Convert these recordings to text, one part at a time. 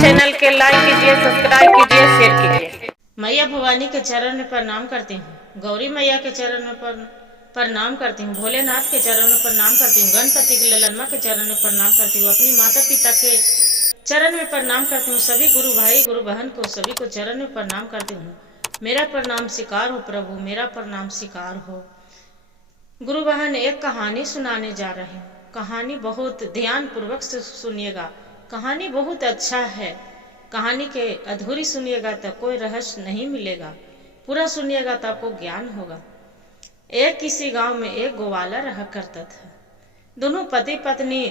Channel के like कीजिए, subscribe कीजिए, शेयर कीजिए। मैया भवानी के चरण में प्रणाम करती हूँ। गौरी मैया के चरण में प्रणाम करती हूँ। भोलेनाथ के चरण में प्रणाम करती हूँ। गणपति के ललनमा के चरण में प्रणाम करती हूँ। अपनी माता पिता के चरण में प्रणाम करती हूँ। सभी गुरु भाई गुरु बहन को सभी को चरण में प्रणाम करती हूँ। मेरा प्रणाम स्वीकार हो प्रभु, मेरा प्रणाम स्वीकार हो। गुरु बहन, एक कहानी सुनाने जा रहे हैं। कहानी बहुत ध्यान पूर्वक से सुनिएगा। कहानी बहुत अच्छा है। कहानी के अधूरी सुनिएगा तो कोई रहस्य नहीं मिलेगा, पूरा सुनिएगा तो आपको ज्ञान होगा। एक किसी गांव में एक ग्वाला रहा करता था। दोनों पति पत्नी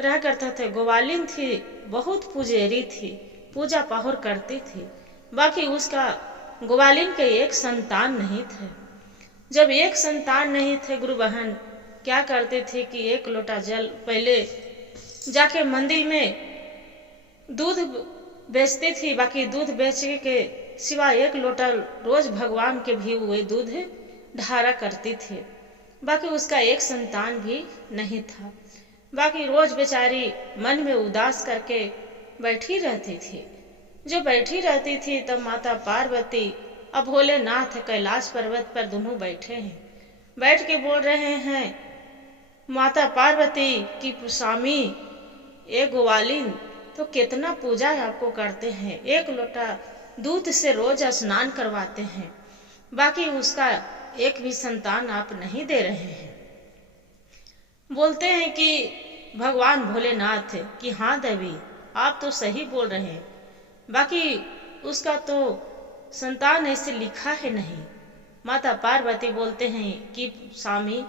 रहा करते थे। ग्वालिन थी, बहुत पुजेरी थी, पूजा पाहुर करती थी। बाकी उसका ग्वालिन के एक संतान नहीं थे। जब एक संतान नहीं थे, गुरु बहन क्या करते थे कि एक लोटा जल पहले जाके मंदिर में दूध बेचती थी। बाकी दूध बेचने के सिवा एक लोटा रोज भगवान के भी हुए दूध ढारा करती थी। बाकी उसका एक संतान भी नहीं था। बाकी रोज बेचारी मन में उदास करके बैठी रहती थी। जो बैठी रहती थी तब माता पार्वती अब भोलेनाथ कैलाश पर्वत पर दोनों बैठे हैं। बैठ के बोल रहे हैं, माता पार्वती की स्वामी एक ग्वालिन तो कितना पूजा आपको करते हैं, एक लोटा दूध से रोज स्नान करवाते हैं, बाकी उसका एक भी संतान आप नहीं दे रहे हैं। बोलते हैं कि भगवान भोलेनाथ कि हाँ देवी, आप तो सही बोल रहे हैं, बाकी उसका तो संतान ऐसे लिखा है नहीं। माता पार्वती बोलते हैं कि स्वामी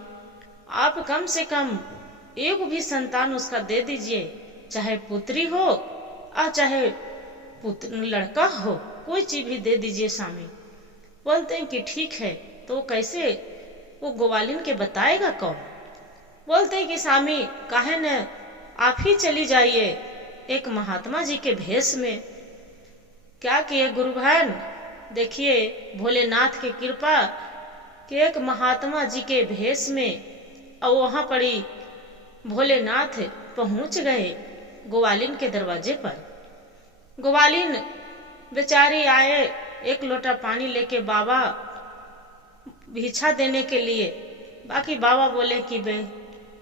आप कम से कम एक भी संतान उसका दे दीजिए, चाहे पुत्री हो और चाहे लड़का हो, कोई चीज भी दे दीजिए स्वामी। बोलते हैं कि ठीक है, तो कैसे वो ग्वालिन के बताएगा कौन। बोलते हैं कि स्वामी काहे न आप ही चली जाइए एक महात्मा जी के भेष में। क्या किए गुरु बहन, देखिए भोलेनाथ की कृपा कि एक महात्मा जी के भेष में और वहां पड़ी भोलेनाथ पहुंच गए ग्वालिन के दरवाजे पर। ग्वालिन बेचारी आए एक लोटा पानी लेके बाबा भिक्षा देने के लिए। बाकी बाबा बोले कि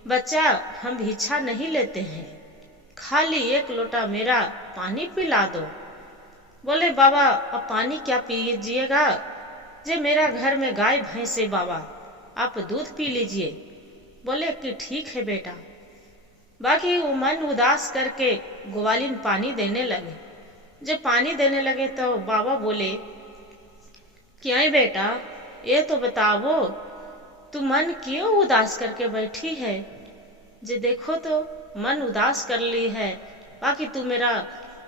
बच्चा हम भिक्षा नहीं लेते हैं, खाली एक लोटा मेरा पानी पिला दो। बोले बाबा अब पानी क्या पीजिएगा, जे मेरा घर में गाय भैंस है बाबा, आप दूध पी लीजिए। बोले कि ठीक है बेटा। बाकी वो मन उदास करके ग्वालिन पानी देने लगे। जब पानी देने लगे तो बाबा बोले क्या बेटा ये तो बताओ, तू मन क्यों उदास करके बैठी है। जे देखो तो मन उदास कर ली है, बाकी तू मेरा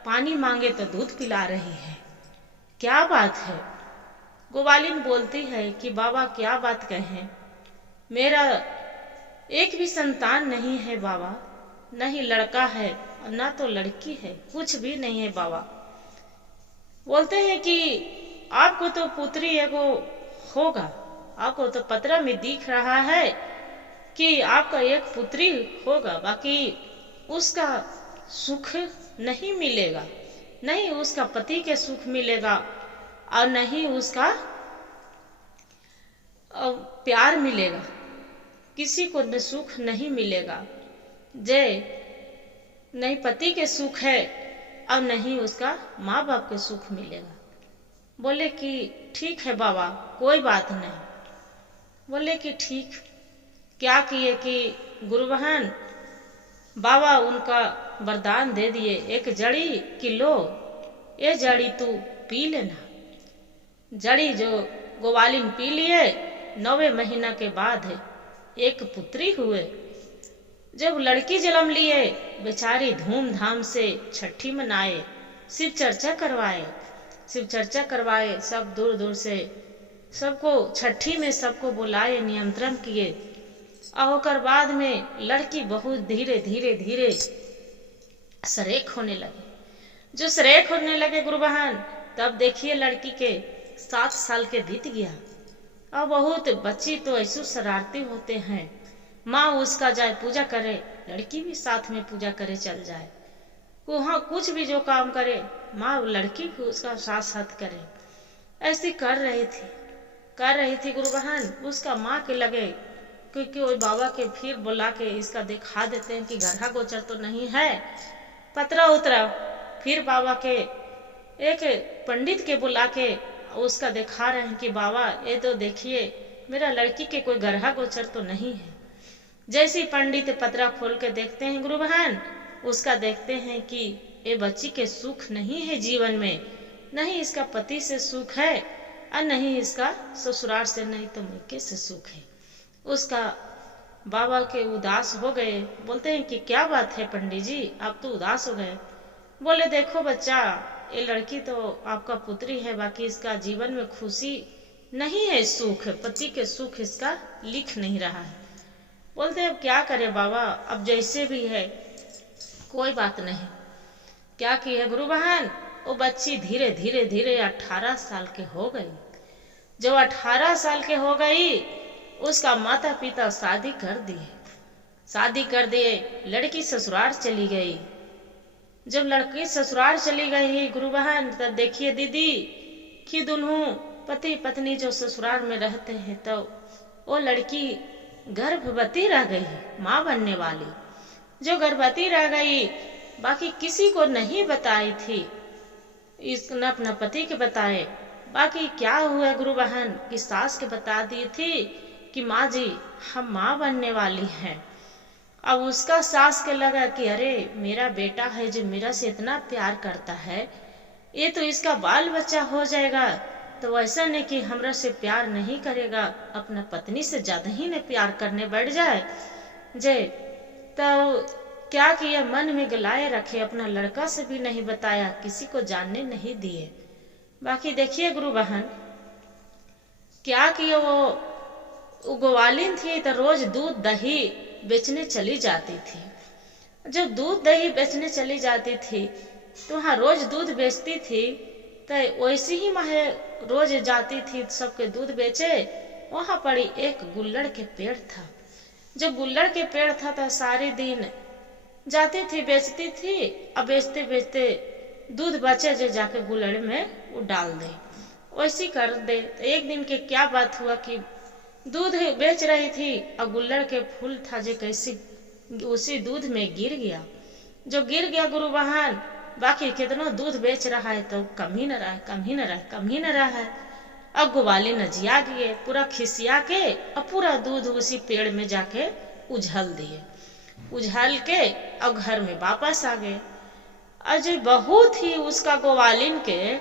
पानी मांगे तो दूध पिला रही है, क्या बात है। ग्वालिन बोलती है कि बाबा क्या बात कहें, मेरा एक भी संतान नहीं है बाबा, न ही लड़का है और न तो लड़की है, कुछ भी नहीं है बाबा। बोलते हैं कि आपको तो पुत्री एगो होगा, आपको तो पत्र में दिख रहा है कि आपका एक पुत्री होगा, बाकी उसका सुख नहीं मिलेगा, नहीं उसका पति के सुख मिलेगा और नहीं उसका प्यार मिलेगा, किसी को न सुख नहीं मिलेगा। जय नहीं पति के सुख है और नहीं उसका माँ बाप के सुख मिलेगा। बोले कि ठीक है बाबा, कोई बात नहीं। बोले कि ठीक। क्या किए कि गुरु बहन बाबा उनका वरदान दे दिए, एक जड़ी कि लो ये जड़ी तू पी लेना। जड़ी जो ग्वालिन पी लिए, 9वें महीना के बाद एक पुत्री हुए। जब लड़की जन्म लिए, बेचारी धूमधाम से छठी मनाए, शिव चर्चा करवाए, शिव चर्चा करवाए, सब दूर दूर से सबको छठी में सबको बुलाए, निमंत्रण किए। और बाद में लड़की बहुत धीरे धीरे धीरे सरेख होने लगे। जो सरेख होने लगे गुरु बहन, तब देखिए लड़की के 7 साल के बीत गया। और बहुत बच्ची तो ऐसे शरारती होते हैं, माँ उसका जाए पूजा करे, लड़की भी साथ में पूजा करे चल जाए। वहाँ कुछ भी जो काम करे माँ लड़की भी उसका साथ साथ करे। ऐसी कर रही थी गुरु बहन। उसका माँ के लगे क्योंकि वो बाबा के फिर बुला के इसका दिखा देते हैं कि ग्रह गोचर तो नहीं है। पतरा उतरा फिर बाबा के एक पंडित के बुला के उसका दिखा रहे हैं कि बाबा ये तो देखिए मेरा लड़की के कोई ग्रह गोचर तो नहीं है। जैसे पंडित पतरा खोल के देखते हैं गुरु बहन, उसका देखते हैं कि ये बच्ची के सुख नहीं है जीवन में, नहीं इसका पति से सुख है और नहीं इसका ससुराल से, नहीं तो मैके से सुख है। उसका बाबा के उदास हो गए। बोलते हैं कि क्या बात है पंडित जी, आप तो उदास हो गए। बोले देखो बच्चा, ये लड़की तो आपका पुत्री है, बाकी इसका जीवन में खुशी नहीं है, सुख पति के सुख इसका लिख नहीं रहा है। बोलते अब क्या करे बाबा, अब जैसे भी है कोई बात नहीं। क्या की है गुरु बहन, वो बच्ची धीरे धीरे धीरे 18 साल के हो गई। जब 18 साल के हो गई उसका माता पिता शादी कर दिए, लड़की ससुराल चली गई। जब लड़की ससुराल चली गई गुरु बहन, तब देखिए दीदी कि दोनों पति पत्नी जो ससुराल में रहते हैं तो वो लड़की गर्भवती रह गई, माँ बनने वाली जो गर्भवती रह गई, बाकी किसी को नहीं बताई थी, न अपना पति के बताए। बाकी क्या हुआ गुरु बहन कि सास के बता दी थी कि माँ जी हम माँ बनने वाली हैं। अब उसका सास के लगा कि अरे मेरा बेटा है जो मेरा से इतना प्यार करता है, ये तो इसका बाल बच्चा हो जाएगा, तो ऐसा नहीं कि हमरा से प्यार नहीं करेगा, अपना पत्नी से ज्यादा ही ने प्यार करने बैठ जाए जे। तो क्या किया, मन में गलाए रखे, अपना लड़का से भी नहीं बताया, किसी को जानने नहीं दिए। बाकी देखिए गुरु बहन क्या किया, वो ग्वालिन थी तो रोज दूध दही बेचने चली जाती थी। जब दूध दही बेचने चली जाती थी तो वहाँ रोज दूध बेचती थी, तो वैसे ही माहे रोज जाती थी सबके दूध बेचे। वहाँ पर एक गुल्लड़ के पेड़ था। जब गुल्लड़ के पेड़ था तो सारे दिन जाती थी बेचती थी, अब बेचते बेचते दूध बचे जो जाके गुल्लड़ में वो डाल दे, वैसी कर दे। तो एक दिन के क्या बात हुआ कि दूध बेच रही थी और गुल्लड़ के फूल था जो कैसे उसी दूध में गिर गया। जो गिर गया गुरु बहन, बाकी कितना दूध बेच रहा है तो कम ही न रहा है। अब ग्वालिन नजिया गए, पूरा खिसिया के और पूरा दूध उसी पेड़ में जाके उझल दिए। उझल के और घर में वापस आ गए। अजय बहुत ही उसका ग्वालिन के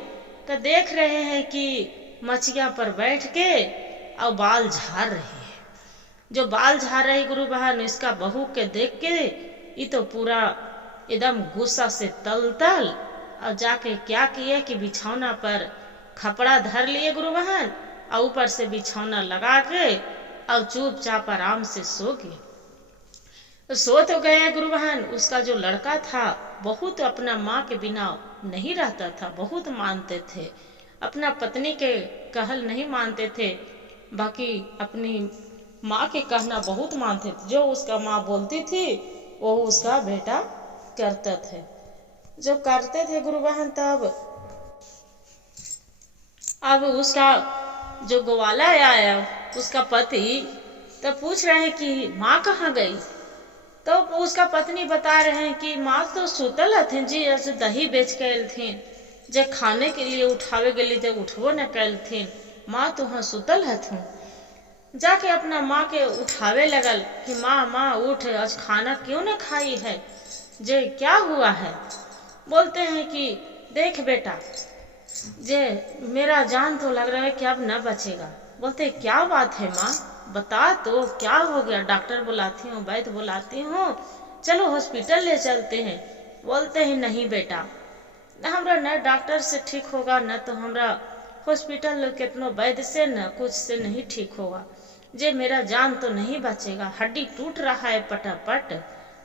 तो देख रहे हैं कि मचिया पर बैठ के और बाल झाड़ रही है। जो बाल झाड़ रही गुरु बहन, इसका बहू के देख के ये तो पूरा एकदम गुस्सा से तल और जाके क्या किए कि बिछौना पर खपड़ा धर लिए गुरु बहन और ऊपर से बिछौना लगा के और चुपचाप आराम से सो गए। सो तो गए गुरु बहन। उसका जो लड़का था बहुत अपना माँ के बिना नहीं रहता था, बहुत मानते थे, अपना पत्नी के कहल नहीं मानते थे, बाकी अपनी माँ के कहना बहुत मानते थे। जो उसका माँ बोलती थी वो उसका बेटा करते थे। जो करते थे गुरु बहन, तब अब उसका जो ग्वाला आया उसका पति तब पूछ रहे हैं कि माँ कहाँ गई। तो उसका पत्नी बता रहे हैं कि माँ तो सुतल हथिन जी, ऐसे दही बेच के अथिन, जे खाने के लिए उठावे गली तो उठबो न कैलथिन, माँ तो वहाँ सुतल हथिन। जाके अपना माँ के उठावे लगल कि माँ माँ उठ, आज खाना क्यों न खाई है, जे क्या हुआ है। बोलते हैं कि देख बेटा, जे मेरा जान तो लग रहा है कि अब न बचेगा। बोलते क्या बात है माँ, बता तो क्या हो गया, डॉक्टर बुलाती हूँ, वैद्य बुलाती हूँ, चलो हॉस्पिटल ले चलते हैं। बोलते हैं नहीं बेटा, हमरा न डॉक्टर से ठीक होगा न तो हमरा हॉस्पिटल कितनो वैद्य से न कुछ से नहीं ठीक होगा, जे मेरा जान तो नहीं बचेगा, हड्डी टूट रहा है पटापट,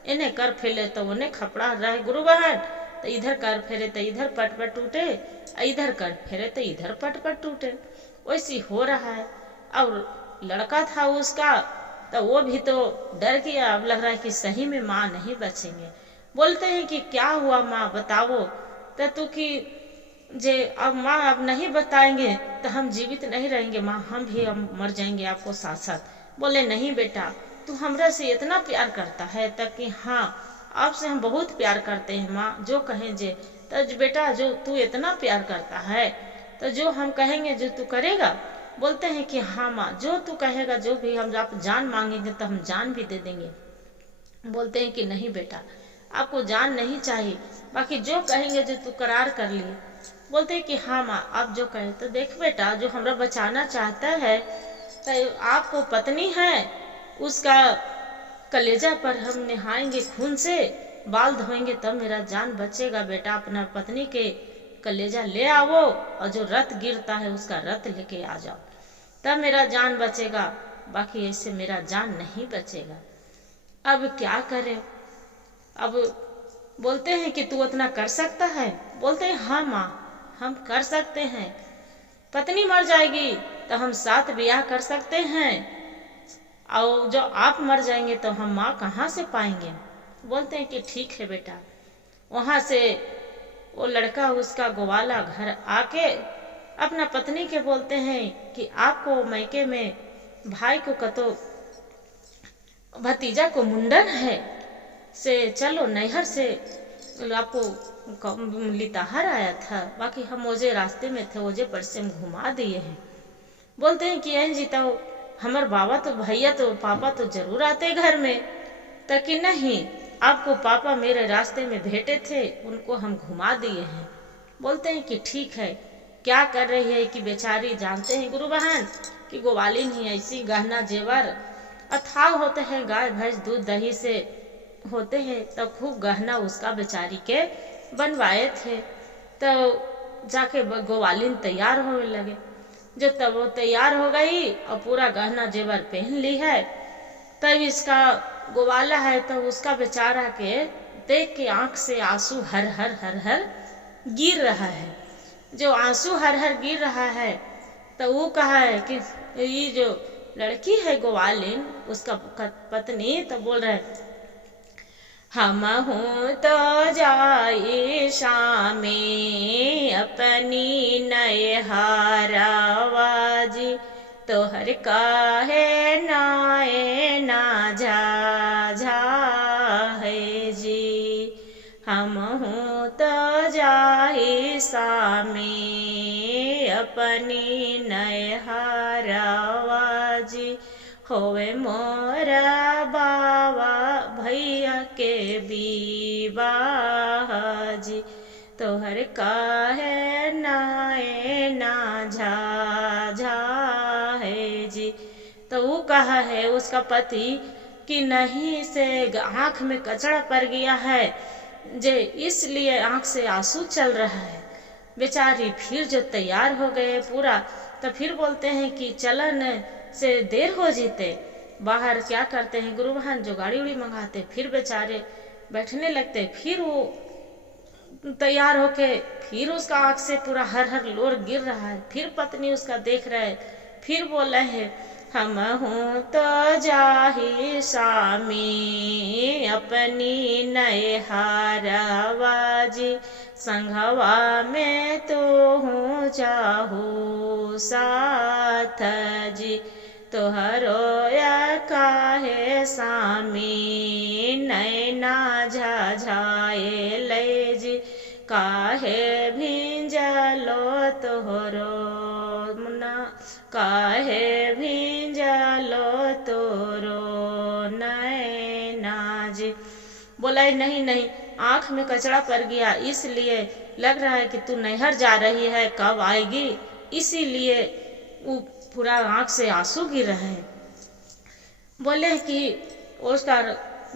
इन्हें कर फेले तो उन्हें खपड़ा रहा है गुरु बहन, तो इधर कर फेरे तो इधर पट पट टूटे, इधर कर फेरे तो इधर पट पट टूटे, वैसी हो रहा है। और लड़का था उसका तो वो भी तो डर गया, अब लग रहा है कि सही में माँ नहीं बचेंगे। बोलते हैं कि क्या हुआ माँ बताओ। तो तू कि जे अब माँ अब नहीं बताएंगे तो हम जीवित नहीं रहेंगे माँ, हम मर जाएंगे आपको साथ साथ। बोले नहीं बेटा, तू हमरा से इतना प्यार करता है तब कि हाँ आपसे हम बहुत प्यार करते हैं माँ, जो कहें जे। तो बेटा जो तू इतना प्यार करता है तो जो हम कहेंगे जो तू करेगा। बोलते हैं कि हाँ माँ, जो तू कहेगा, जो भी हम आप जान मांगेंगे तो हम जान भी दे देंगे। बोलते हैं कि नहीं बेटा, आपको जान नहीं चाहिए, बाकी जो कहेंगे जो तू करार कर लिए। बोलते हैं कि हाँ माँ आप जो कहें। तो देख बेटा, जो हमरा बचाना चाहता है तो आपको पत्नी है, उसका कलेजा पर हम नहाएंगे खून से, बाल धोएंगे तब मेरा जान बचेगा बेटा। अपना पत्नी के कलेजा ले आओ और जो रत गिरता है उसका रत लेके आ जाओ, तब मेरा जान बचेगा, बाकी ऐसे मेरा जान नहीं बचेगा। अब क्या करें। अब बोलते हैं कि तू उतना कर सकता है। बोलते हैं हाँ माँ हम कर सकते हैं, पत्नी मर जाएगी तो हम साथ ब्याह कर सकते हैं, और जो आप मर जाएंगे तो हम माँ कहाँ से पाएंगे। बोलते हैं कि ठीक है बेटा। वहाँ से वो लड़का उसका ग्वाला घर आके अपना पत्नी के बोलते हैं कि आपको मैके में भाई को कतो भतीजा को मुंडन है से चलो नैहर से आपको लिताहर आया था, बाकी हम ओजे रास्ते में थे, ओजे पर से हम घुमा दिए हैं। बोलते हैं कि एन जीता हो हमार बाबा तो भैया तो पापा तो जरूर आते घर में, ताकि नहीं आपको पापा मेरे रास्ते में भेटे थे, उनको हम घुमा दिए हैं। बोलते हैं कि ठीक है। क्या कर रही है कि बेचारी, जानते हैं गुरु बहन कि ग्वालिन ही ऐसी गहना जेवर अथाह होते हैं, गाय भैंस दूध दही से होते हैं, तब खूब गहना उसका बेचारी के बनवाए थे। तो जाके ग्वालिन तैयार होने लगे। जो तब वो तैयार हो गई और पूरा गहना जेवर पहन ली है, तब इसका ग्वाला है तो उसका बेचारा के देख के आंख से आंसू हर हर हर हर गिर रहा है। जो आंसू हर हर गिर रहा है तो वो कहा है कि ये जो लड़की है ग्वालिन उसका पत्नी, तो बोल रहे हम हूँ तो जाई शामे अपनी नैहरावाजी, तोहर काहे नाए ना झा है जी। हम हूँ तो जाई शामे अपनी नैहरावाजी, होवे मोरा बाबा भैया के विवाह जी, तोहर काहे नाए ना झा है जी। तो वो कहा है उसका पति कि नहीं से आंख में कचड़ा पड़ गया है, जे इसलिए आंख से आंसू चल रहा है। बेचारी फिर जो तैयार हो गए पूरा, तो फिर बोलते हैं कि चलन से देर हो जीते, बाहर क्या करते हैं गुरु बहन, जो गाड़ी उड़ी मंगाते, फिर बेचारे बैठने लगते। फिर वो तैयार होके फिर उसका आंख से पूरा हर हर लोर गिर रहा है। फिर पत्नी उसका देख रहे, फिर बोल रहे हैं हम हूँ तो जाही स्वामी अपनी नैहरावाजी, संघवा में तो हूँ चाहू साथ जी, तोहरो या काहे सामी नैना झझाए ले जी, काहे भिंजलो तोहरो मुना, काहे भिंजलो तोरो नैना जी। बोला नहीं नहीं, आंख में कचड़ा पड़ गया, इसलिए लग रहा है कि तू नैहर जा रही है, कब आएगी, इसीलिए वो पूरा आंख से आंसू गिर रहे हैं। बोले कि उसका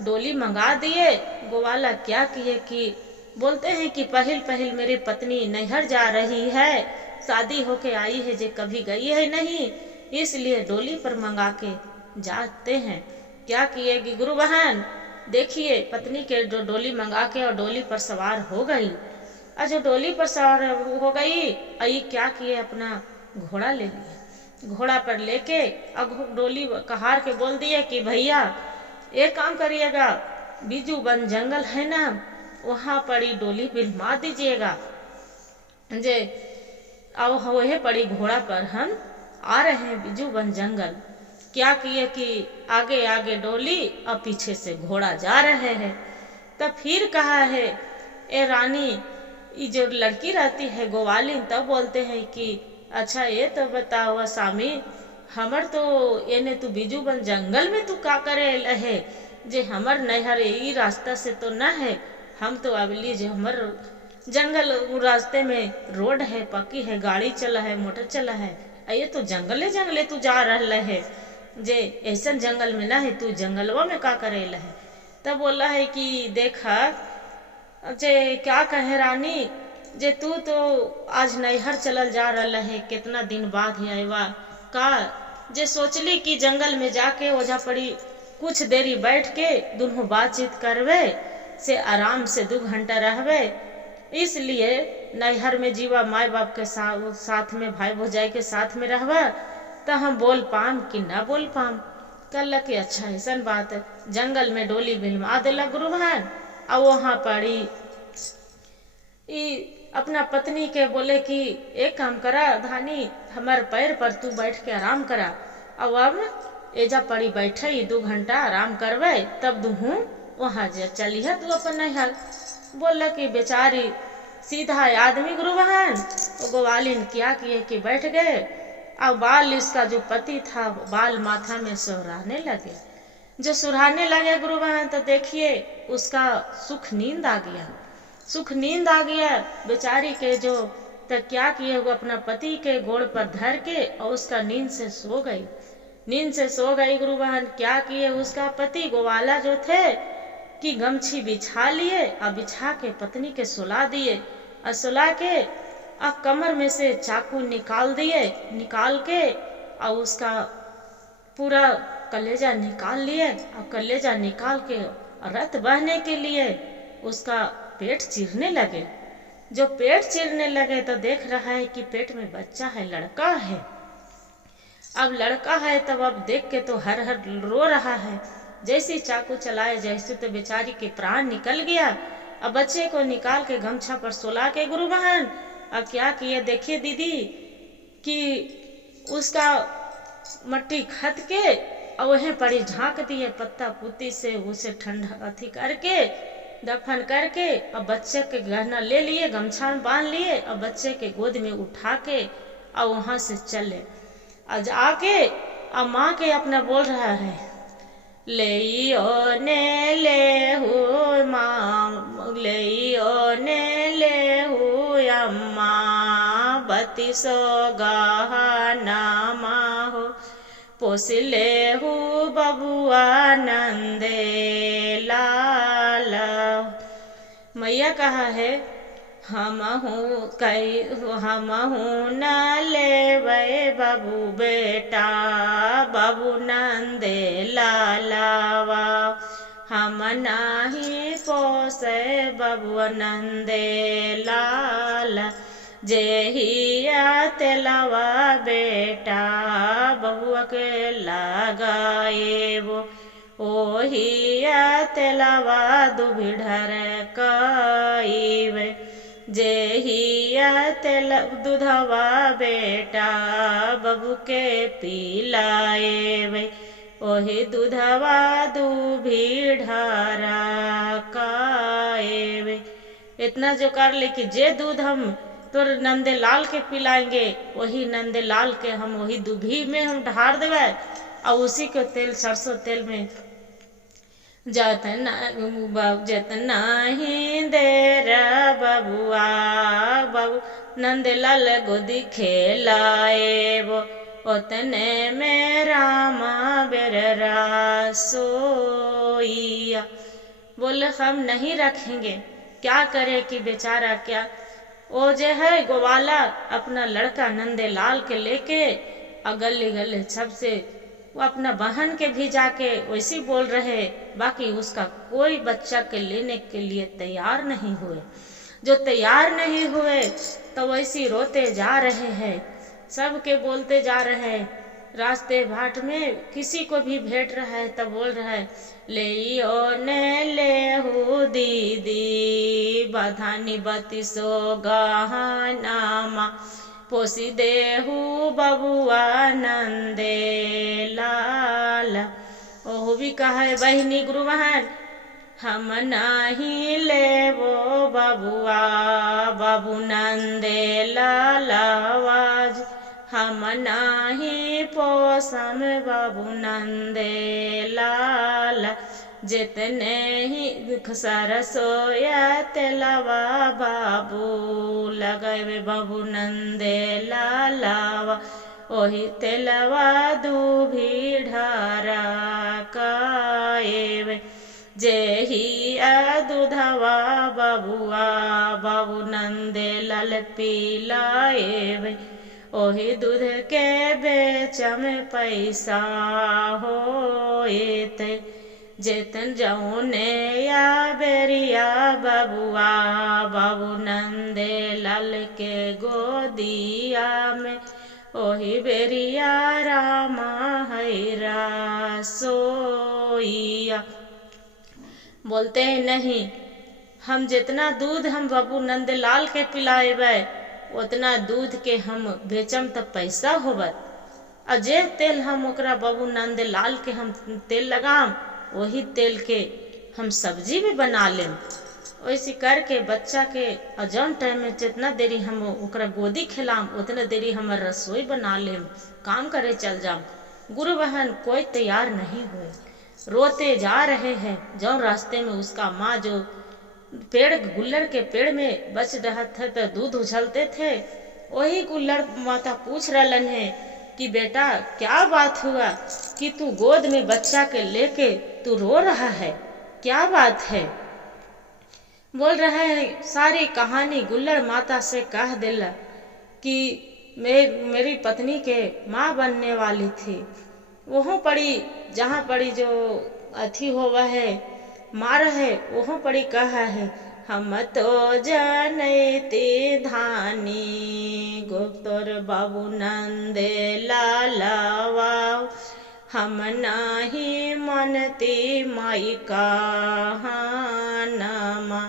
डोली मंगा दिए। गोवाला क्या किए कि बोलते हैं कि पहल पहल मेरी पत्नी नैहर जा रही है, शादी होके आई है, जे कभी गई है नहीं, इसलिए डोली पर मंगा के जाते हैं। क्या किए कि गुरु बहन देखिए, पत्नी के जो डोली मंगा के और डोली पर सवार हो गई, और जो डोली पर सवार हो गई, आई क्या किए अपना घोड़ा ले लिया, घोड़ा पर लेके अब डोली कहार के बोल दिए कि भैया एक काम करिएगा, बीजू बन जंगल है ना, वहाँ पड़ी डोली बिलमा दीजिएगा। जे अब वह पड़ी घोड़ा पर हम आ रहे हैं बीजू बन जंगल। क्या किए कि आगे आगे डोली और पीछे से घोड़ा जा रहे हैं। तब फिर कहा है, ए रानी, ये जो लड़की रहती है गोवालिन, तब बोलते हैं कि अच्छा ये तो बताओ स्वामी, हमर तो एने तू बीजू बन जंगल में तू का करे है, जे हमर नहर ई रास्ता से तो न है, हम तो अबली जो हमर जंगल रास्ते में रोड है, पक्की है, गाड़ी चला है, मोटर चला है, ये तो जंगले जंगले तू जा रहा है, जे ऐसा जंगल में ना है, तू जंगलवा में का करे है। तब बोला है कि देखा जे क्या कहे रानी, जे तू तो आज नैहर चलल जा रहा है, कितना दिन बाद ही आएवा का, जे सोचली कि जंगल में जाके ओझा पड़ी कुछ देरी बैठ के दोनों बातचीत करवे से आराम से 2 घंटा रहवे, इसलिए नैहर में जीवा माई बाप के साथ में, भाई भौजाई के साथ में रहवा, तो हम बोल पाम कि ना बोल पाम। कल कि अच्छा ऐसा बात है। जंगल में डोली बिलमा दिला गुरु महान, और वहाँ पड़ी अपना पत्नी के बोले कि एक काम करा धानी, हमारे पैर पर तू बैठ के आराम करा, और अब एजा पड़ी बैठे 2 घंटा आराम करवे, तब दूहू वहाँ जे चली है तू अपन नैहर। बोला कि बेचारी सीधा आदमी गुरु बहन, वो ग्वालिन क्या किए कि बैठ गए, और बाल इसका जो पति था बाल माथा में सुहराने लगे। जो सुहराने लगे गुरु बहन, तो देखिए उसका सुख नींद आ गया, सुख नींद आ गया बेचारी के। जो तो क्या किए वो अपना पति के गोड़ पर धर के और उसका नींद से सो गई, नींद से सो गई गुरु बहन। क्या किए उसका पति ग्वाला जो थे कि गमछी बिछा लिए और बिछा के पत्नी के सुला दिए, और सुला के और कमर में से चाकू निकाल दिए, निकाल के और उसका पूरा कलेजा निकाल लिए, और कलेजा निकाल के रक्त बहने के लिए उसका पेट चीरने लगे। जो पेट चीरने लगे तो देख रहा है कि पेट में बच्चा है, लड़का है। अब लड़का है तब अब देख के तो हर हर रो रहा है। जैसे चाकू चलाए जैसे तो बेचारी के प्राण निकल गया। अब बच्चे को निकाल के गमछा पर सुला के गुरु बहन अब क्या किए देखिए दीदी कि उसका मट्टी खत के और वहीं पड़ी झाँक दिए पत्ता पुत्ती से, उसे ठंडा अथी करके दफन करके अब बच्चे के गहना ले लिए, गमछा में बांध लिए और बच्चे के गोद में उठा के और वहां से चले। आज आके अब माँ के अपना बोल रहा है, ले ने ले हो माँ, ले ने ले हो अम्मा, बती सो गहना माँ हो, पोसले हो बबुआ नंदे लाला। मैया कहा है हम हूँ न ले बाबू बेटा, बाबू नंदे लालावा, हम नाही पोसे बाबू नंदे लाला, जेहिया तेलावा बेटा बबुआ के लगाए वो, ओहिया तेलावा दुभिढ़र काईवे, जेहिया तेल दूधवा बेटा बबू के पिलाए वे, ओही दूधवा दुभिढ़रा काए वे। इतना जो कर ले कि जे दूध हम तो नंदे लाल के पिलाएंगे, वही नंदे लाल के हम वही दुभी में हम ढार देवे और उसी के तेल सरसों तेल में जतना ही देर बबुआ बबू नंदे लाल गोदी खेलाए वो, उतने में रामा बेररा सोइया। बोले हम नहीं रखेंगे, क्या करे कि बेचारा क्या वो जो है ग्वाला अपना लड़का नंदे लाल के लेके गले गले सबसे वो अपना बहन के भी जाके वैसे बोल रहे, बाकी उसका कोई बच्चा के लेने के लिए तैयार नहीं हुए। जो तैयार नहीं हुए तो वैसे रोते जा रहे हैं, सबके बोलते जा रहे हैं रास्ते घाट में किसी को भी भेंट रहा है तब बोल रहा है, ले ने लेहू दीदी बधानी बतीसो गहनामा, पोसी देहू बबुआ नंदे लाल। ओहू भी कहा है बहिनी गुरु बहन, हम नहीं लेबो बबुआ बाबू नंदे लालवाज, हम नहीं पोसम बाबू नंदे लाल। जितने ही सरसोया तेलवा बाबू लगावे बाबू नंदे लालवा, ओही तेलवा दूभी ढारा काएवे, जेही दूधवा बबुआ बाबू नंदे लाल पिलाएवे, ओही दूध के बेचम पैसा होएते, जेतन जौने या बेरिया बबुआ बाबू नंदे लाल के गोदिया में, ओही बेरिया रामा हैरा सोइया। बोलते हैं नहीं, हम जितना दूध हम बाबू नंदलाल के पिलाएबे उतना दूध के हम बेचम तब पैसा होबत, और जे तेल हम ओकरा बाबू नंदलाल के हम तेल लगाम वही तेल के हम सब्जी भी बना लेम। वैसे करके बच्चा के जौन टाइम में जितना देरी हम ओकरा गोदी खिलाम उतना देरी हम रसोई बना लेम, काम करे चल जाम। गुरु बहन कोई तैयार नहीं हुए, रोते जा रहे हैं। जो रास्ते में उसका माँ जो पेड़ गुल्लड़ के पेड़ में बच रहा था तो दूध उछलते थे, वही गुल्लड़ माता पूछ रहलन है कि बेटा क्या बात हुआ कि तू गोद में बच्चा के लेके तू रो रहा है, क्या बात है। बोल रहा है सारी कहानी गुल्लड़ माता से कह दिला कि मेरी पत्नी के माँ बनने वाली थी, वहाँ पड़ी जहाँ पड़ी जो अथी होवा है मार है वहाँ पड़ी कहा है, हम तो जनते धानी गोप्तर बाबू नंदे लालवा, हम नहीं मनती माई का नमा,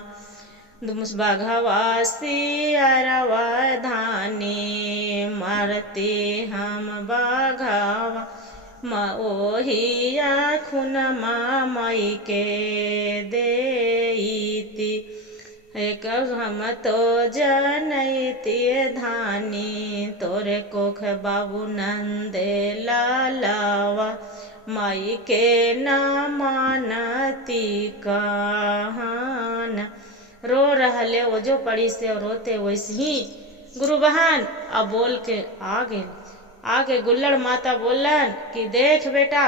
दुमुस बाघवासी अरवा धानी मारते हम बाघावा, ओही खुन माई के देती, एक हम तो जनती धानी तोरे कोख बाबू नंदे लालवा, माई के न मानती कहान। रो रहले वो जो पड़ी से रोते वैसे ही गुरु बहन अब बोल के आगे गुल्लड़ माता बोलन कि देख बेटा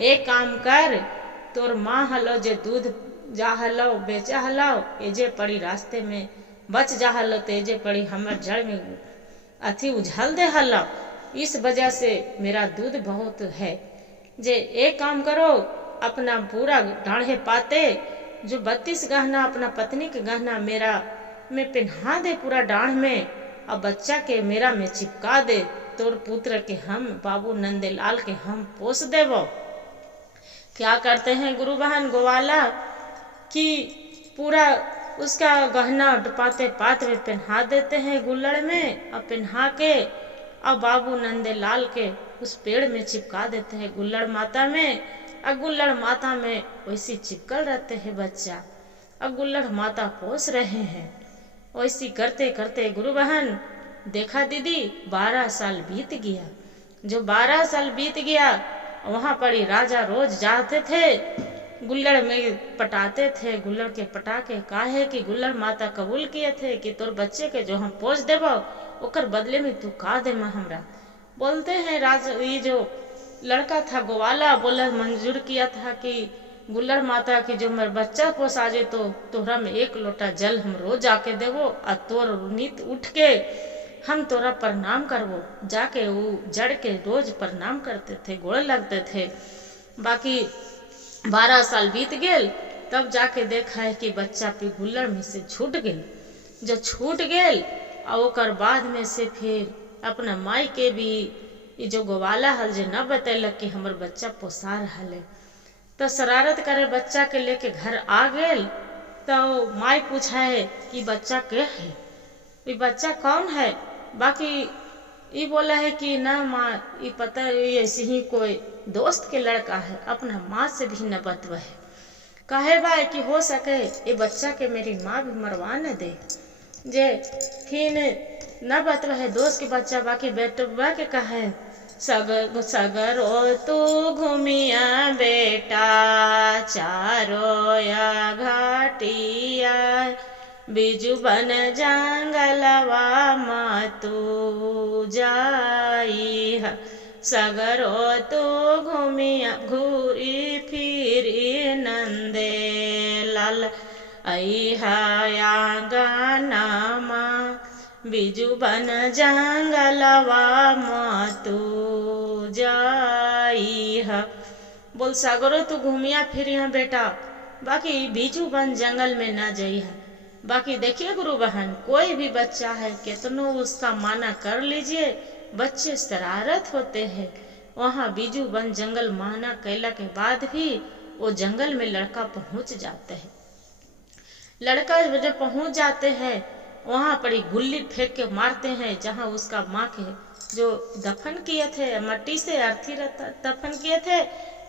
एक काम कर, तोर माँ हलो जे दूध जा हलो बेचा हलो एजे पड़ी रास्ते में बच जा हलो तेजे पड़ी हमर जड़ में अथी उझल दे हलो, इस वजह से मेरा दूध बहुत है। जे एक काम करो अपना पूरा डाढ़े पाते जो 32 गहना अपना पत्नी के गहना मेरा में पहना दे पूरा डाढ़ में, और बच्चा के मेरा में चिपका दे, तोर पुत्र के हम बाबू नंदलाल के हम पोस देवो। क्या करते हैं गुरु बहन गोवाला कि पूरा उसका गहना पाते पात्र में पहना देते हैं गुल्लड़ में, और पहना के और बाबू नंदलाल के उस पेड़ में चिपका देते हैं गुल्लड़ माता में, और गुल्लड़ माता में वैसी चिपकल रहते हैं बच्चा, और गुल्लड़ माता पोस रहे हैं। वैसी करते करते गुरु बहन देखा दीदी 12 साल बीत गया। जो 12 साल बीत गया वहाँ पर ही राजा रोज जाते थे गुल्लड़ में पटाते थे, गुल्लड़ के पटा के काहे कि गुल्लड़ माता कबूल किए थे कि तोर बच्चे के जो हम पोस देबो ओकर बदले में तू का दे हमरा। बोलते हैं राजा ये जो लड़का था गोवाला बोला मंजूर किया था कि गुल्लड़ माता की जो मेरा बच्चा पोस आ जाए तो तोहरा में 1 लोटा जल हम रोज जाके देवो, और तोर नीत उठ के हम तोरा प्रणाम करवो। जाके वो जड़ के रोज प्रणाम करते थे, गोड़ लगते थे। बाकी 12 साल बीत गेल तब जाके देखा है कि बच्चा पे गुल्लड़ में से छूट गेल। जो छूट गेल और ओकर बाद में से फिर अपना माई के भी ये जो गोवाला हल जे न बतैलक कि हमर बच्चा पोसा रहल है। तो शरारत करे बच्चा के लेके घर आ गेल। तो माई पूछा है कि बच्चा के है, ये बच्चा कौन है। बाकी ये बोला है कि ना माँ, ये पता है ऐसे ही कोई दोस्त के लड़का है, अपना माँ से भी न बतवा है। कहे भाई कि हो सके ये बच्चा के मेरी माँ भी मरवा न दे, जे फिर न बतवा है दोस्त के बच्चा। बाकी बेटवा के कहे सगर सगर ओ तू घूमिया बेटा, चारो या घाटिया, बिजू बन जंगलवा तू जाई है। सगरो तो घूमिया घूरी फिरी नंदे लाल, अहा गानामा, बिजू बन जंगलवा तू जाई है। बोल सगरो तू घूमिया फिर यहाँ बेटा, बाकी बीजू बन जंगल में न जाई है। बाकी देखिए गुरु बहन, कोई भी बच्चा है कितनो उसका माना कर लीजिए, बच्चे शरारत होते हैं। वहाँ बीजू बन जंगल माना कैला के बाद भी वो जंगल में लड़का पहुंच जाते हैं। लड़का जब पहुंच जाते हैं वहाँ पड़ी गुल्ली फेंक के मारते हैं, जहाँ उसका माँ के जो दफन किए थे, मट्टी से अर्थी दफन किए थे,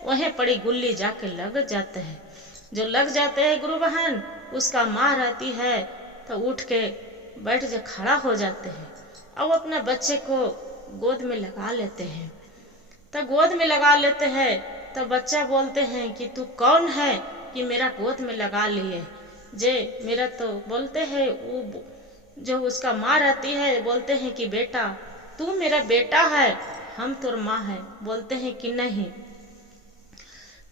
वहीं पड़ी गुल्ली जाके लग जाते हैं। जो लग जाते हैं गुरु बहन, उसका माँ रहती है तो उठ के बैठ जा खड़ा हो जाते हैं और अपना बच्चे को गोद में लगा लेते हैं। तो गोद में लगा लेते हैं तो बच्चा बोलते हैं कि तू कौन है कि मेरा गोद में लगा लिए जे मेरा। तो बोलते हैं वो जो उसका माँ रहती है, बोलते हैं कि बेटा तू मेरा बेटा है, हम तुर माँ है। बोलते हैं कि नहीं।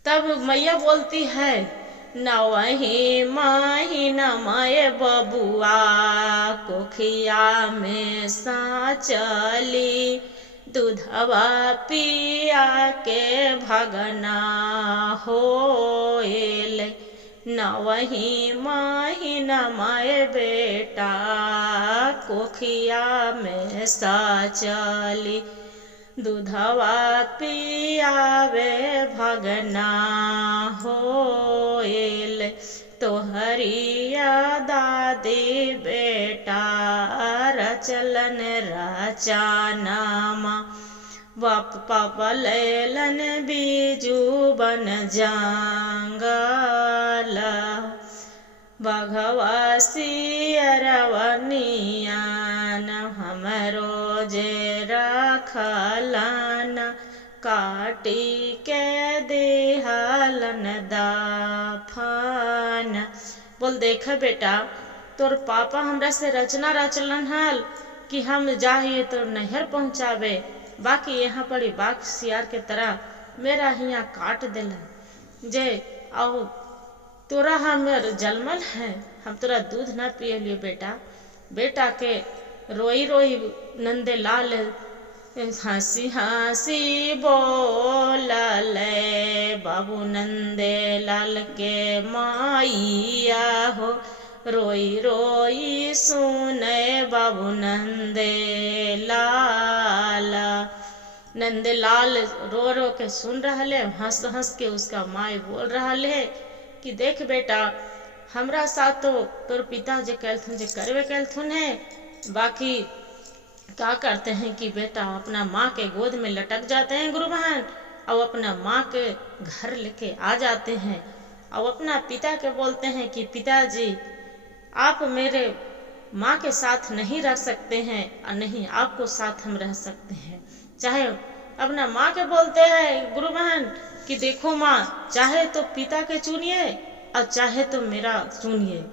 तब मैया बोलती है नवही माही न माए बबुआ, कोखिया में साचली, दूधवा पिया के भगना होएल। नवही माही न माए बेटा, कोखिया में साचली, दूधवा पियावे भगना होएल। तोहरिया दादी बेटा, रचलन रचानामा, बाप पापा लेलन बीजू बन जंगल, बघवा सियरवनियान, हमरो जे रखलन, काटी के देहलन दाफन। बोल देख बेटा, तोर पापा हमरा से रचना रचलन हल कि हम जाइए तो नहर पहुँचावे, बाकी यहाँ पड़ी बाघ सियार के तरह मेरा हिया काट देलन। जे आओ तोरा हमर जलमल है, हम तोरा दूध न पिए लिए बेटा। बेटा के रोई रोई नंदे लाल हंसी हंसी बोलले, बाबू नंदे लाल के माइया हो, रोई रोई सुने बाबू नंदे लाला। नंदे लाल रो रो के सुन रहले, हंस हंस के उसका माई बोल रहले कि देख बेटा, हमरा साथ तो तोर पिता जे कैलथुन जे करवे कैलथुन है, बाकी क्या करते हैं कि बेटा अपना माँ के गोद में लटक जाते हैं गुरु बहन, और अपना माँ के घर लेके आ जाते हैं और अपना पिता के बोलते हैं कि पिताजी आप मेरे माँ के साथ नहीं रह सकते हैं और नहीं आपको साथ हम रह सकते हैं। चाहे अपना माँ के बोलते हैं गुरु बहन कि देखो माँ, चाहे तो पिता के चुनिए और चाहे तो मेरा चुनिए।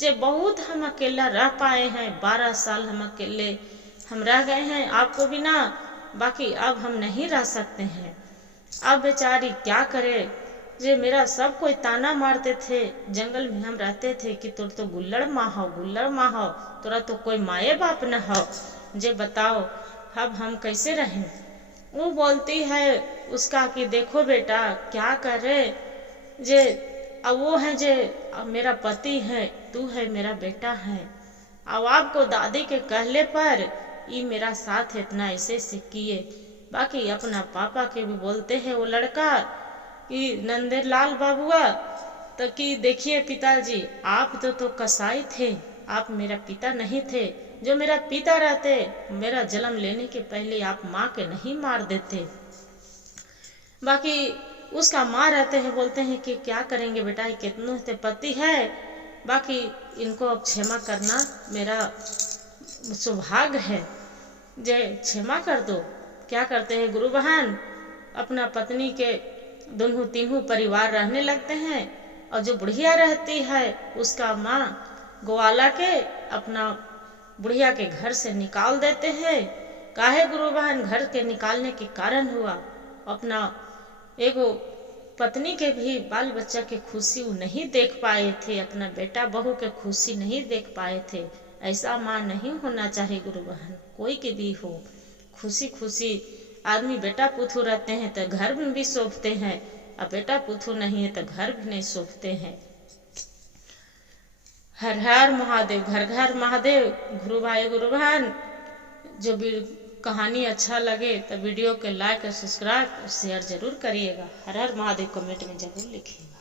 जे बहुत हम अकेला रह पाए हैं, 12 साल हम अकेले हम रह गए हैं आपको बिना, बाकी अब हम नहीं रह सकते हैं। अब बेचारी क्या करे, जे मेरा सब कोई ताना मारते थे, जंगल में हम रहते थे कि तोर तो गुल्लड़ माँ हो, गुल्लड़ माँ हो, तोरा तो कोई माए बाप न हो, जे बताओ अब हम कैसे रहें। वो बोलती है उसका कि देखो बेटा क्या करे, जे अब वो है जे अब मेरा पति है, तू है मेरा बेटा है, अब आपको दादी के कहले पर ये मेरा साथ इतना ऐसे से किए, बाकी अपना पापा के भी बोलते हैं वो लड़का कि नंदलाल बाबुआ, तो कि देखिए पिताजी, आप तो कसाई थे, आप मेरा पिता नहीं थे। जो मेरा पिता रहते, मेरा जन्म लेने के पहले आप माँ के नहीं मार देते। बाकी उसका माँ रहते हैं, बोलते हैं कि क्या करेंगे बेटा, कितनों ते पति है, बाकी इनको अब क्षमा करना मेरा सौभाग्य है, जय क्षमा कर दो। क्या करते हैं गुरु बहन, अपना पत्नी के दोनों तीनों परिवार रहने लगते हैं, और जो बुढ़िया रहती है उसका माँ ग्वाला के अपना बुढ़िया के घर से निकाल देते हैं। काहे गुरु बहन, घर के निकालने के कारण हुआ अपना एगो पत्नी के भी बाल बच्चा के खुशी वो नहीं देख पाए थे, अपना बेटा बहू के खुशी नहीं देख पाए थे। ऐसा माँ नहीं होना चाहिए गुरु बहन, कोई के भी हो। खुशी खुशी आदमी बेटा पुथु रहते हैं तो घर में भी शोभते हैं, और बेटा पुथु नहीं है तो घर भी नहीं शोभते हैं। हर हर महादेव, घर घर महादेव। गुरु भाई गुरु बहन, जो भी कहानी अच्छा लगे तो वीडियो के लाइक और सब्सक्राइब और शेयर जरूर करिएगा। हर हर महादेव कमेंट में जरूर लिखिएगा।